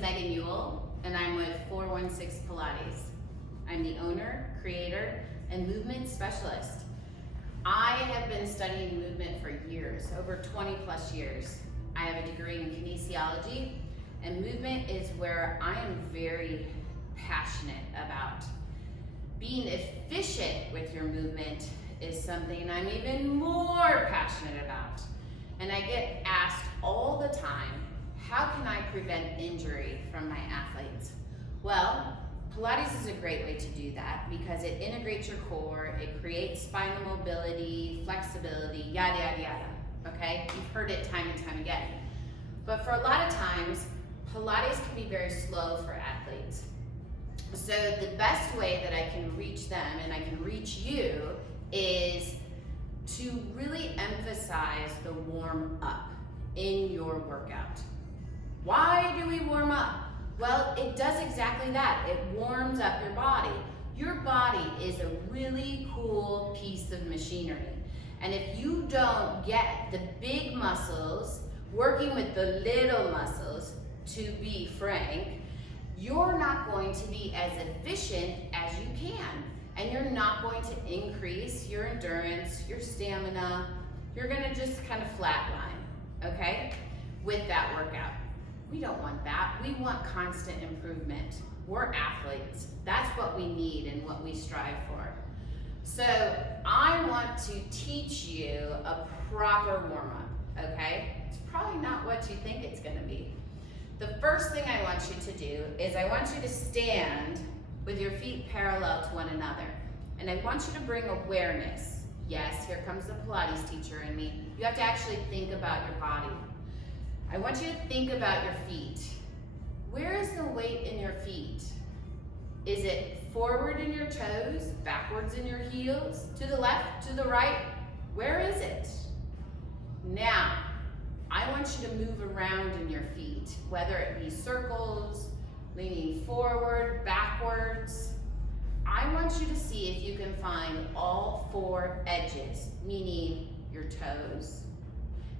Megan Ewell, and I'm with 416 Pilates. I'm the owner, creator, and movement specialist. I have been studying movement for years, over 20 plus years. I have a degree in kinesiology, and movement is where I am very passionate about. Being efficient with your movement is something I'm even more passionate about. And I get asked all the time, how can I prevent injury from my athletes? Well, Pilates is a great way to do that because it integrates your core, it creates spinal mobility, flexibility, yada, yada, yada, okay? You've heard it time and time again. But for a lot of times, Pilates can be very slow for athletes. So the best way that I can reach them and I can reach you is to really emphasize the warm up in your workout. Why do we warm up? Well, it does exactly that. It warms up your body. Your body is a really cool piece of machinery. And if you don't get the big muscles working with the little muscles, to be frank, you're not going to be as efficient as you can. And you're not going to increase your endurance, your stamina. You're gonna just kind of flatline, okay, with that workout. We don't want that. We want constant improvement. We're athletes. That's what we need and what we strive for. So I want to teach you a proper warm-up, okay? It's probably not what you think it's gonna be. The first thing I want you to do is I want you to stand with your feet parallel to one another. And I want you to bring awareness. Yes, here comes the Pilates teacher in me. You have to actually think about your body. I want you to think about your feet. Where is the weight in your feet? Is it forward in your toes, backwards in your heels, to the left, to the right? Where is it? Now, I want you to move around in your feet, whether it be circles, leaning forward, backwards. I want you to see if you can find all four edges, meaning your toes,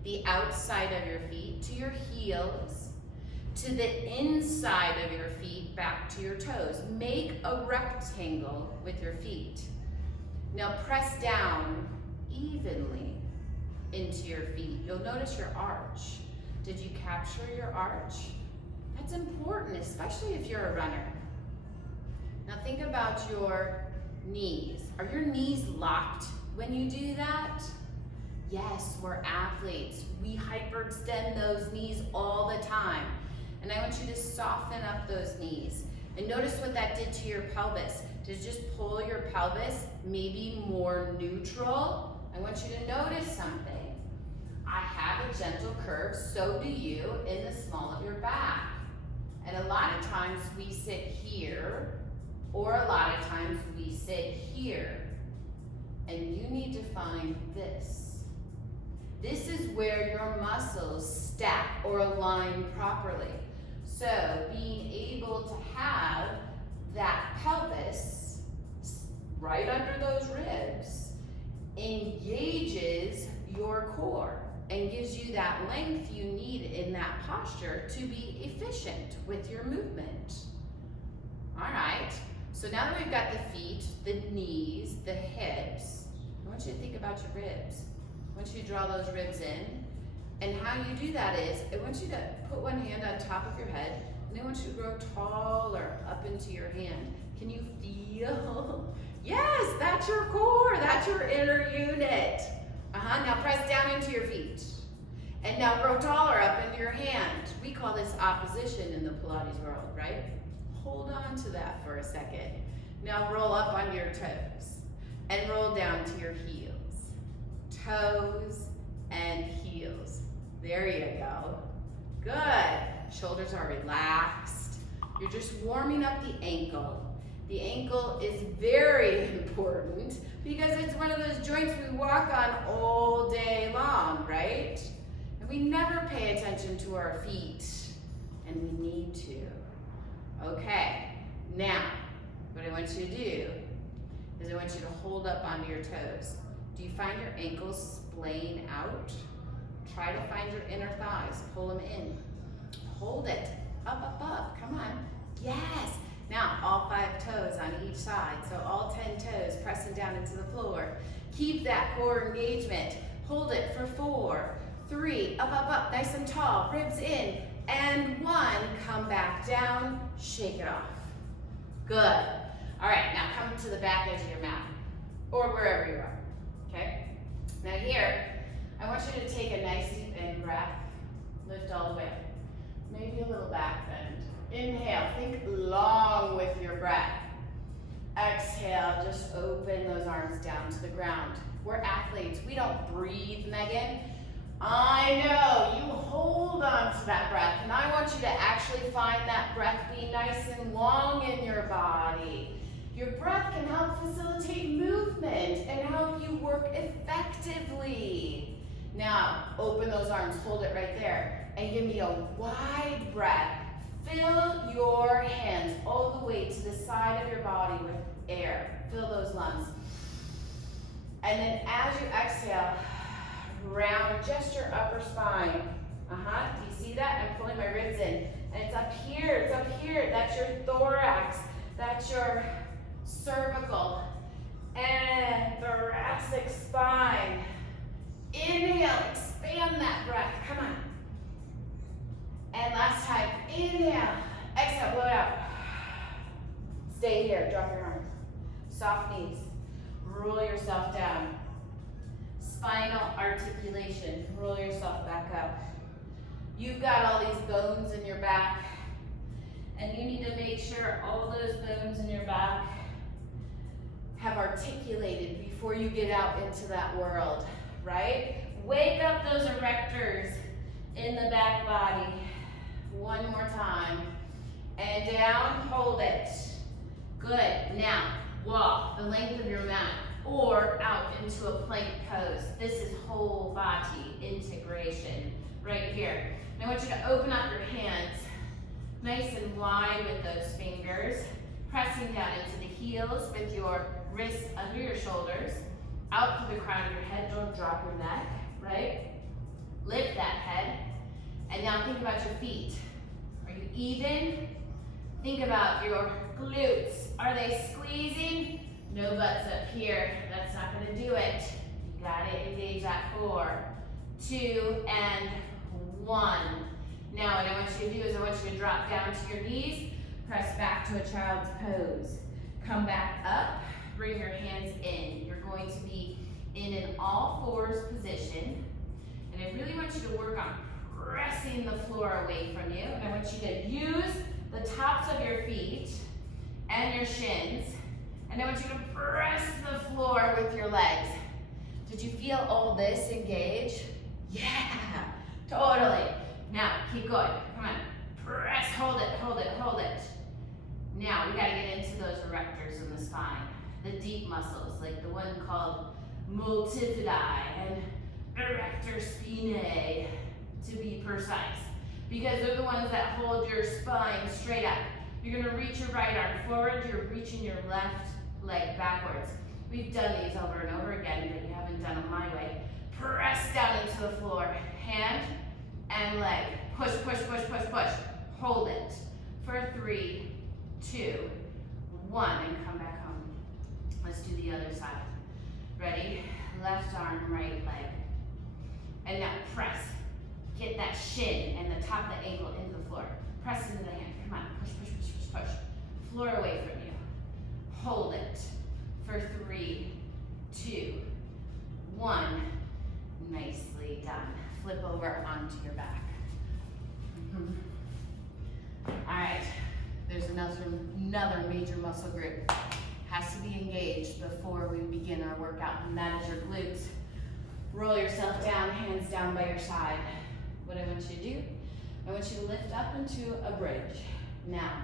the outside of your feet to your heels, to the inside of your feet back to your toes. Make a rectangle with your feet. Now press down evenly into your feet. You'll notice your arch. Did you capture your arch? That's important, especially if you're a runner. Now think about your knees. Are your knees locked when you do that? Yes, we're athletes. We hyperextend those knees all the time. And I want you to soften up those knees. And notice what that did to your pelvis. To just pull your pelvis maybe more neutral. I want you to notice something. I have a gentle curve, so do you, in the small of your back. And a lot of times we sit here, or a lot of times we sit here. And you need to find this. This is where your muscles stack or align properly. So being able to have that pelvis right under those ribs engages your core and gives you that length you need in that posture to be efficient with your movement. All right, so now that we've got the feet, the knees, the hips, I want you to think about your ribs. I want you to draw those ribs in. And how you do that is, I want you to put one hand on top of your head, and I want you to grow taller up into your hand. Can you feel? Yes, that's your core, that's your inner unit. Now press down into your feet. And now grow taller up into your hand. We call this opposition in the Pilates world, right? Hold on to that for a second. Now roll up onto your toes and roll down to your heels. Toes and heels. There you go. Good. Shoulders are relaxed. You're just warming up the ankle. The ankle is very important because it's one of those joints we walk on all day long, right? And we never pay attention to our feet, and we need to. Okay, now, what I want you to do is I want you to hold up onto your toes. Do you find your ankles splaying out? Try to find your inner thighs, pull them in. Hold it. up. Come on. Yes. Now, all 5 toes on each side. So all 10 toes pressing down into the floor. Keep that core engagement. Hold it for 4, 3, up. Nice and tall. Ribs in. And 1. Come back down. Shake it off. Good. All right, now come to the back edge of your mat. Or wherever you are. Okay? Now here, I want you to take a nice deep in breath. Lift all the way. Maybe a little back bend. Inhale, think long with your breath. Exhale, just open those arms down to the ground. We're athletes, we don't breathe, Megan. I know, you hold on to that breath, and I want you to actually find that breath be nice and long in your body. Your breath can help facilitate movement and help you work effectively. Now, open those arms, hold it right there, and give me a wide breath. Fill your hands all the way to the side of your body with air. Fill those lungs. And then as you exhale, round just your upper spine. Do you see that? I'm pulling my ribs in. And it's up here, That's your thorax. That's your cervical and thoracic spine. Inhale, expand that breath. Come on. And last time, inhale, exhale, blow it out. Stay here, drop your arms. Soft knees, roll yourself down. Spinal articulation, roll yourself back up. You've got all these bones in your back, and you need to make sure all those bones in your back have articulated before you get out into that world, right? Wake up those erectors in the back body. One more time. And down, hold it. Good. Now, walk the length of your mat or out into a plank pose. This is whole body integration right here. And I want you to open up your hands nice and wide with those fingers, pressing down into the heels with your wrists under your shoulders, out through the crown of your head. Don't drop your neck, right? Lift that head. And now think about your feet. Are you even? Think about your glutes. Are they squeezing? No butts up here. That's not going to do it. You got to engage that core. 2 and 1. Now what I want you to do is I want you to drop down to your knees. Press back to a child's pose. Come back up. Bring your hands in. You're going to be in an all-fours position. And I really want you to work on pressing the floor away from you. And I want you to use the tops of your feet and your shins. And I want you to press the floor with your legs. Did you feel all this engage? Yeah, totally. Now, keep going. Come on. Press, hold it. Now, we gotta get into those erectors in the spine. The deep muscles, like the one called multifidi and erector spinae, to be precise. Because they're the ones that hold your spine straight up. You're gonna reach your right arm forward, you're reaching your left leg backwards. We've done these over and over again, but you haven't done them my way. Press down into the floor, hand and leg. Push. Hold it for 3, 2, 1, and come back home. Let's do the other side. Ready? Left arm, right leg. And now press. Get that shin and the top of the ankle into the floor. Press into the hand. Come on. Push. Floor away from you. Hold it for 3, 2, 1. Nicely done. Flip over onto your back. All right. There's another major muscle group. Has to be engaged before we begin our workout, and that is your glutes. Roll yourself down, hands down by your side. What I want you to do, I want you to lift up into a bridge. Now,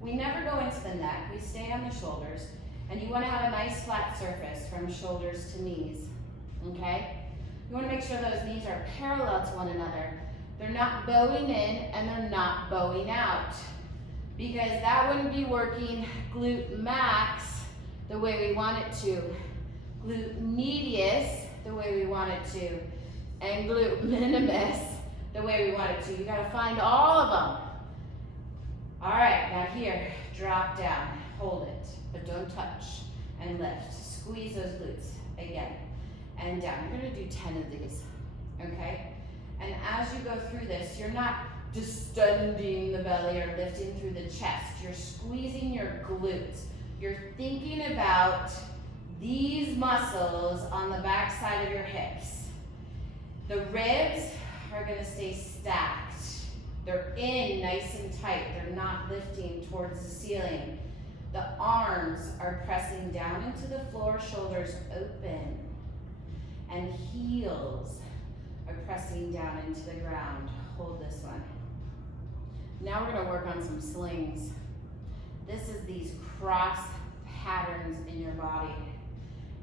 we never go into the neck, we stay on the shoulders, and you want to have a nice flat surface from shoulders to knees, okay? You want to make sure those knees are parallel to one another. They're not bowing in and they're not bowing out, because that wouldn't be working glute max the way we want it to, glute medius the way we want it to, and glute minimus the way we want it to. You gotta find all of them. All right, now here, drop down, hold it, but don't touch, and lift. Squeeze those glutes, again, and down. You're gonna do 10 of these, okay? And as you go through this, you're not distending the belly or lifting through the chest. You're squeezing your glutes. You're thinking about these muscles on the back side of your hips. The ribs are gonna stay stacked. They're in nice and tight. They're not lifting towards the ceiling. The arms are pressing down into the floor, shoulders open. And heels are pressing down into the ground. Hold this one. Now we're gonna work on some slings. This is these cross patterns in your body.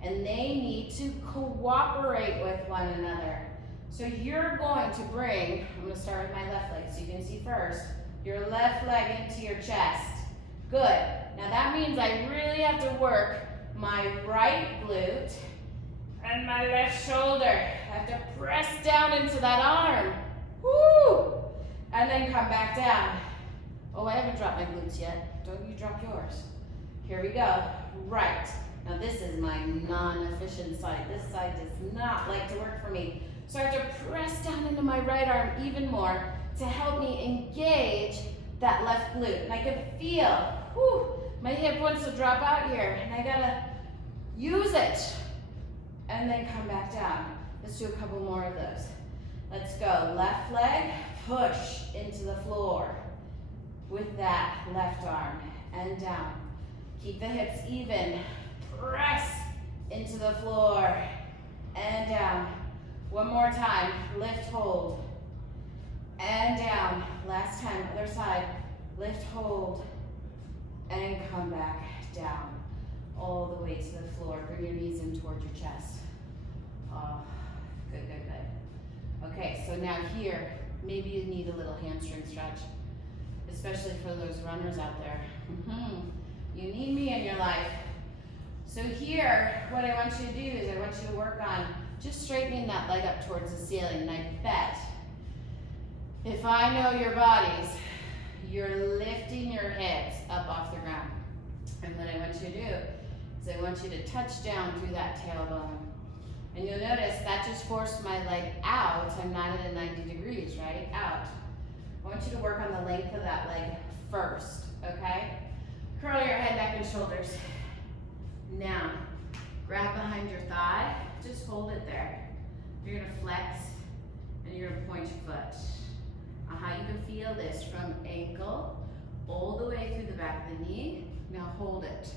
And they need to cooperate with one another. So you're going to bring, I'm gonna start with my left leg so you can see first, your left leg into your chest. Good. Now that means I really have to work my right glute and my left shoulder. I have to press down into that arm. Woo! And then come back down. Oh, I haven't dropped my glutes yet. Don't you drop yours. Here we go. Right. Now this is my non-efficient side. This side does not like to work for me. So I have to press down into my right arm even more to help me engage that left glute. And I can feel, whew, my hip wants to drop out here, and I gotta use it. And then come back down. Let's do a couple more of those. Let's go. Left leg, push into the floor with that left arm and down. Keep the hips even. Press into the floor and down. One more time. Lift, hold, and down. Last time, other side. Lift, hold, and come back down. All the way to the floor. Bring your knees in towards your chest. Oh, good, good, good. Okay, so now here, maybe you need a little hamstring stretch, especially for those runners out there. You need me in your life. So here, what I want you to do is I want you to work on just straightening that leg up towards the ceiling. And I bet, if I know your bodies, you're lifting your hips up off the ground. And what I want you to do is I want you to touch down through that tailbone. And you'll notice that just forced my leg out. I'm not at a 90 degrees, right? Out. I want you to work on the length of that leg first, okay? Curl your head, neck, and shoulders. Now, grab behind your thigh. Just hold it there. You're gonna flex, and you're gonna point your foot. You can feel this from ankle all the way through the back of the knee. Now hold it.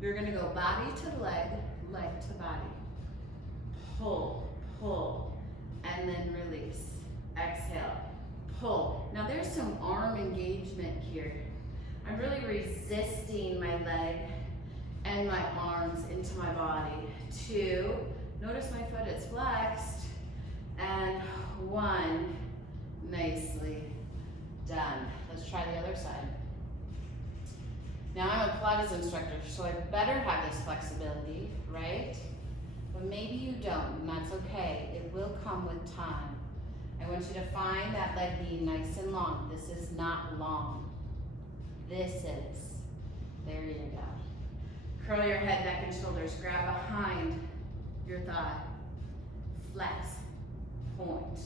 You're gonna go body to leg, leg to body. Pull, pull, and then release. Exhale, pull. Now there's some arm engagement here. I'm really resisting my leg and my arms into my body. 2, notice my foot is flexed, and 1, nicely done. Let's try the other side. Now I'm a Pilates instructor, so I better have this flexibility, right? But maybe you don't, and that's okay. It will come with time. I want you to find that leg being nice and long. This is not long. This is. There you go. Curl your head, neck, and shoulders. Grab behind your thigh. Flex. Point.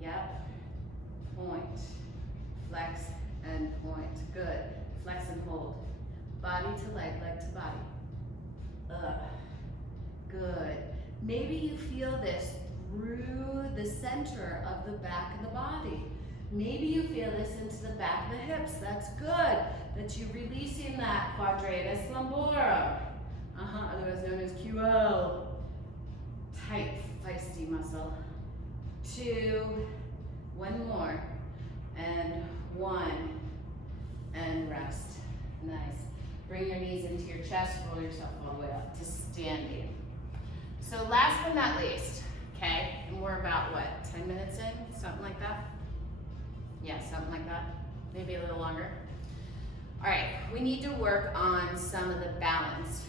Yep. Point. Flex and point. Good. Flex and hold. Body to leg, leg to body. Good. Maybe you feel this through the center of the back of the body. Maybe you feel this into the back of the hips. That's good. That you're releasing that quadratus lumborum. Otherwise known as QL. Tight, feisty muscle. 2, 1 more, and 1, and rest. Nice. Bring your knees into your chest, roll yourself all the way up to standing. So last but not least, okay, and we're about what, 10 minutes in, something like that? Yeah, something like that, maybe a little longer. All right, we need to work on some of the balance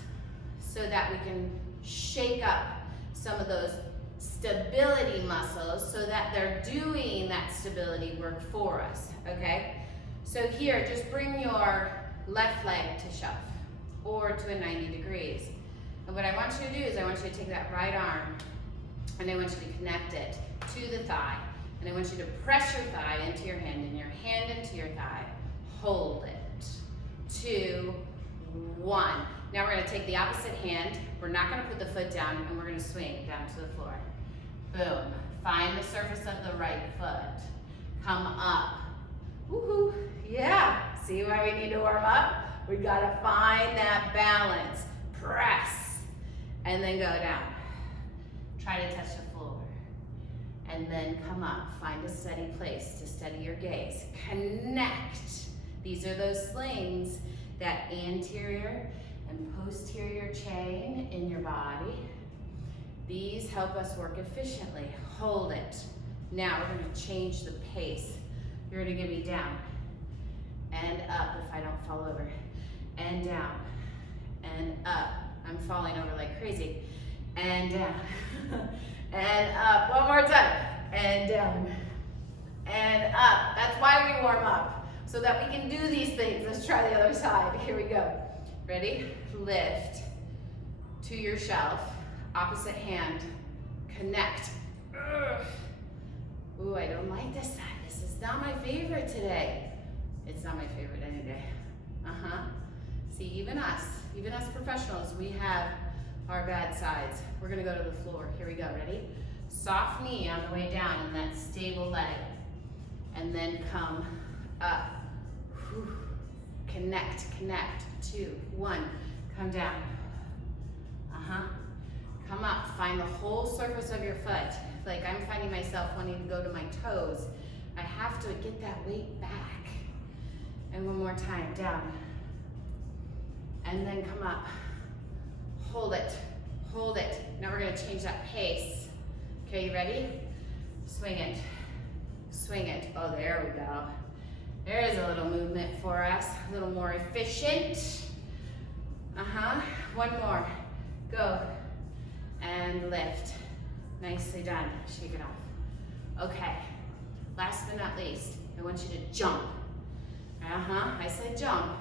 so that we can shake up some of those stability muscles so that they're doing that stability work for us, okay? So here, just bring your left leg to shelf or to a 90 degrees. And what I want you to do is I want you to take that right arm and I want you to connect it to the thigh. And I want you to press your thigh into your hand and your hand into your thigh. Hold it. 2, 1. Now we're going to take the opposite hand. We're not going to put the foot down and we're going to swing down to the floor. Boom. Find the surface of the right foot. Come up. Woohoo. Yeah. See why we need to warm up? We got to find that balance. Press. And then go down. Try to touch the floor. And then come up. Find a steady place to steady your gaze. Connect. These are those slings, that anterior and posterior chain in your body. These help us work efficiently. Hold it. Now we're going to change the pace. You're going to give me down and up if I don't fall over. And down and up. I'm falling over like crazy. And down and up. One more time. And down and up. That's why we warm up, so that we can do these things. Let's try the other side. Here we go. Ready? Lift to your shelf. Opposite hand. Connect. Ugh. Ooh, I don't like this side. This is not my favorite today. It's not my favorite any day. See, even us professionals, we have our bad sides. We're gonna go to the floor. Here we go, ready? Soft knee on the way down in that stable leg. And then come up. Whew. Connect. 2, 1. Come down. Come up. Find the whole surface of your foot. Like I'm finding myself wanting to go to my toes. I have to get that weight back. And one more time, down. And then come up. Hold it. Now we're gonna change that pace. Okay, you ready? Swing it. Oh, there we go. There is a little movement for us, a little more efficient. One more. Go. And lift. Nicely done. Shake it off. Okay. Last but not least, I want you to jump. I said jump.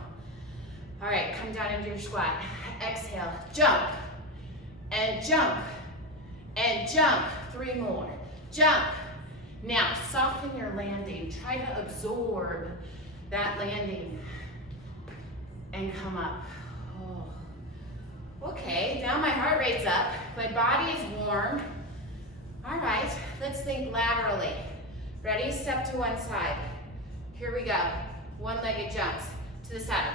All right, come down into your squat. Exhale, jump. And jump. And jump. 3 more. Jump. Now, soften your landing. Try to absorb that landing. And come up. Oh. Okay, now my heart rate's up. My body is warm. All right, let's think laterally. Ready? Step to one side. Here we go. One-legged jumps to the side.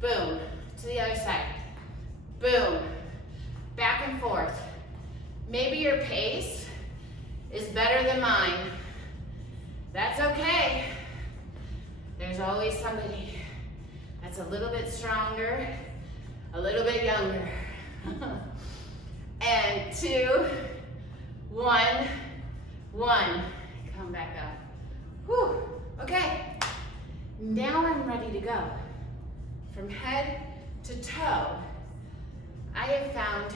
Boom. To the other side. Boom. Back and forth. Maybe your pace is better than mine. That's okay. There's always somebody that's a little bit stronger, a little bit younger. And 2, 1, 1. Come back up. Whew. Okay. Now I'm ready to go. From head to toe, I have found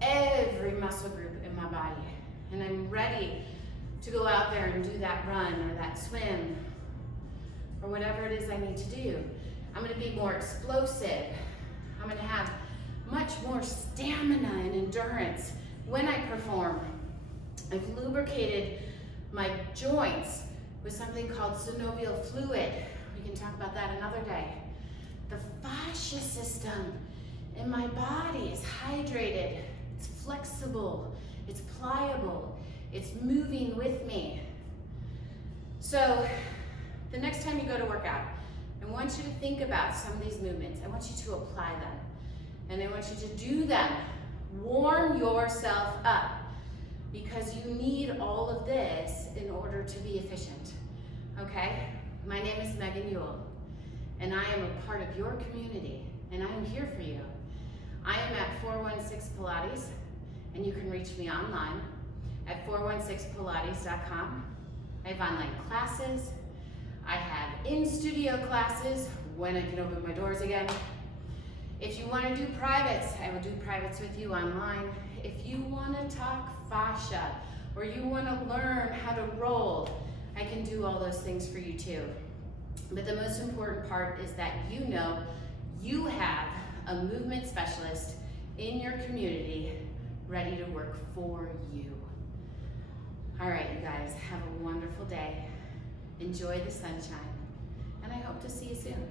every muscle group in my body. And I'm ready to go out there and do that run or that swim or whatever it is I need to do. I'm gonna be more explosive. I'm gonna have much more stamina and endurance when I perform. I've lubricated my joints with something called synovial fluid. We can talk about that another day. The fascia system in my body is hydrated, it's flexible, it's pliable, it's moving with me. So the next time you go to work out, I want you to think about some of these movements. I want you to apply them. And I want you to do them. Warm yourself up, because you need all of this in order to be efficient. Okay? My name is Megan Ewell, and I am a part of your community, and I am here for you. I am at 416 Pilates, and you can reach me online at 416pilates.com. I have online classes. I have in-studio classes when I can open my doors again. If you want to do privates, I will do privates with you online. If you want to talk fascia, or you want to learn how to roll, I can do all those things for you too. But the most important part is that you know you have a movement specialist in your community ready to work for you. All right, you guys, have a wonderful day. Enjoy the sunshine, and I hope to see you soon.